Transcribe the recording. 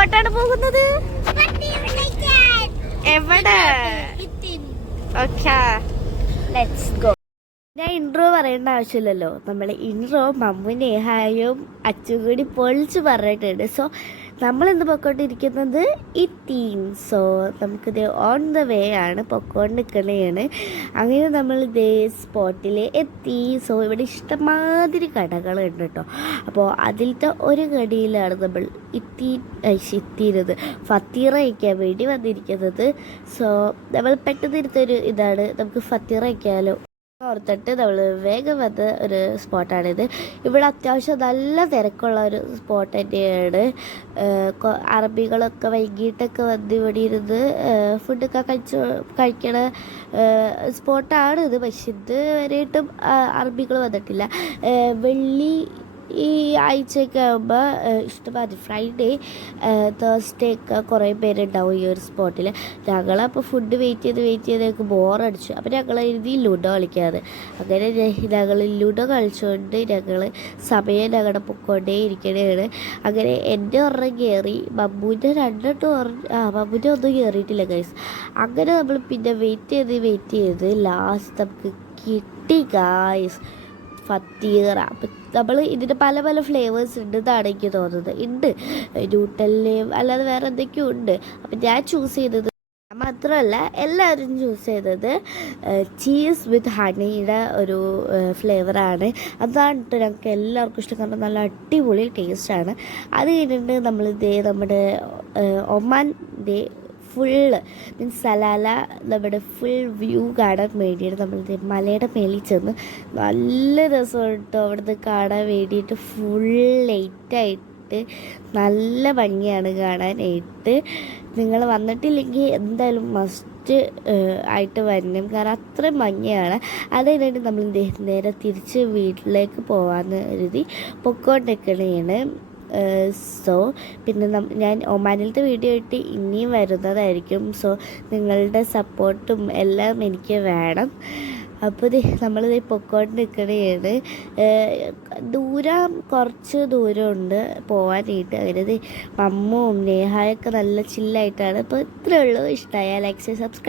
എങ്ങോട്ടാണ് പോകുന്നത്? എവിടെ? Okay, let's go. ഞാൻ ഇൻട്രോ പറയേണ്ട ആവശ്യമില്ലല്ലോ. നമ്മൾ ഇൻട്രോ മമ്മു നേഹായും അച്ഛൻ കൂടി പൊളിച്ച് പറഞ്ഞിട്ടുണ്ട്. സോ നമ്മളിന്ന് പൊയ്ക്കൊണ്ടിരിക്കുന്നത് ഇത്തീൻ. സോ നമുക്കിത് ഓൺ ദ വേ ആണ്, പൊയ്ക്കൊണ്ടിരിക്കണതാണ്. അങ്ങനെ നമ്മൾ ഇതേ സ്പോട്ടിൽ എത്തി. സോ ഇവിടെ ഇഷ്ടമാതിരി കടകളുണ്ട് കേട്ടോ. അപ്പോൾ അതിലത്തെ ഒരു കടയിലാണ് നമ്മൾ എത്തിയിരുന്നത്, ഫത്തീറ കഴിക്കാൻ വേണ്ടി വന്നിരിക്കുന്നത്. സോ നമ്മൾ പെട്ടെന്ന് ഇരുത്തൊരു ഇതാണ്, നമുക്ക് ഫത്തീറ കഴിക്കാമല്ലോ ഓർത്തിട്ട് നമ്മൾ വേഗം വന്ന ഒരു സ്പോട്ടാണിത്. ഇവിടെ അത്യാവശ്യം നല്ല തിരക്കുള്ള ഒരു സ്പോട്ട് തന്നെയാണ്. അറബികളൊക്കെ വൈകിട്ടൊക്കെ വന്ന് ഇവിടെ ഇരുന്ന് ഫുഡൊക്കെ കഴിക്കണ സ്പോട്ടാണ് ഇത്. പക്ഷെ ഇത് വരെയായിട്ടും അറബികൾ വന്നിട്ടില്ല. വെള്ളി ഈ ആഴ്ചയൊക്കെ ആകുമ്പോൾ ഇഷ്ടമാതിരി ഫ്രൈഡേ തേഴ്സ്ഡേ ഒക്കെ കുറേ പേരുണ്ടാവും ഈ ഒരു സ്പോട്ടിൽ. ഞങ്ങളപ്പോൾ ഫുഡ് വെയിറ്റ് ചെയ്ത് ബോറടിച്ചു. അപ്പോൾ ഞങ്ങൾ എഴുതി ലുഡോ കളിക്കാറ്. അങ്ങനെ ഞങ്ങൾ ലുഡോ കളിച്ചുകൊണ്ട് സമയം ഞങ്ങളുടെ പൊക്കോണ്ടേ ഇരിക്കണതാണ്. അങ്ങനെ എൻ്റെ ഒരെണ്ണം കയറി, മമ്മൂൻ്റെ മമ്മൂൻ്റെ ഒന്നും കയറിയിട്ടില്ല ഗൈസ്. അങ്ങനെ നമ്മൾ പിന്നെ വെയിറ്റ് ചെയ്ത് ലാസ്റ്റ് നമുക്ക് കിട്ടി ഗൈസ് ഫത്തീറ. അപ്പം നമ്മൾ ഇതിൻ്റെ പല പല ഫ്ലേവേഴ്സ് ഉണ്ട് എന്നാണ് എനിക്ക് തോന്നുന്നത്. ഉണ്ട് ന്യൂട്ടലിനെയും അല്ലാതെ വേറെ എന്തൊക്കെയോ ഉണ്ട്. അപ്പം ഞാൻ ചൂസ് ചെയ്തത്, മാത്രമല്ല എല്ലാവരും ചൂസ് ചെയ്തത് ചീസ് വിത്ത് ഹണിയുടെ ഒരു ഫ്ലേവറാണ്. അതാണ് കേട്ടോ ഞങ്ങൾക്ക് എല്ലാവർക്കും ഇഷ്ടം. കാരണം നല്ല അടിപൊളി ടേസ്റ്റാണ്. അത് കഴിഞ്ഞിട്ട് നമ്മളിതേ നമ്മുടെ ഒമാൻ്റെ ഫുള്ള് മീൻസ് സലാല നമ്മുടെ ഫുൾ വ്യൂ കാണാൻ വേണ്ടിയിട്ട് നമ്മളിത് മലയുടെ മേളിൽ ചെന്ന് നല്ല രസം കേട്ടോ അവിടുന്ന് കാണാൻ വേണ്ടിയിട്ട്. ഫുൾ ലൈറ്റായിട്ട് നല്ല ഭംഗിയാണ് കാണാനായിട്ട്. നിങ്ങൾ വന്നിട്ടില്ലെങ്കിൽ എന്തായാലും മസ്റ്റ് ആയിട്ട് വരണം, കാരണം അത്രയും ഭംഗിയാണ്. അത് കഴിഞ്ഞിട്ട് നമ്മൾ നേരെ തിരിച്ച് വീട്ടിലേക്ക് പോകാമെന്ന് കരുതി പൊക്കോണ്ടിരിക്കണേണ്. സോ പിന്നെ ഞാൻ ഒമാനിലത്തെ വീഡിയോ ആയിട്ട് ഇനിയും വരുന്നതായിരിക്കും. സോ നിങ്ങളുടെ സപ്പോർട്ടും എല്ലാം എനിക്ക് വേണം. അപ്പോൾ നമ്മളിത് പൊക്കോണ്ട് നിൽക്കണതാണ്. കുറച്ച് ദൂരമുണ്ട് പോകാനായിട്ട്. അങ്ങനെ മമ്മും നേഹായൊക്കെ നല്ല ചില്ലായിട്ടാണ്. അപ്പോൾ ഇത്രയേ ഉള്ളൂ. ഇഷ്ടമായാൽ ലൈക്ക്, സബ്സ്ക്രൈബ്.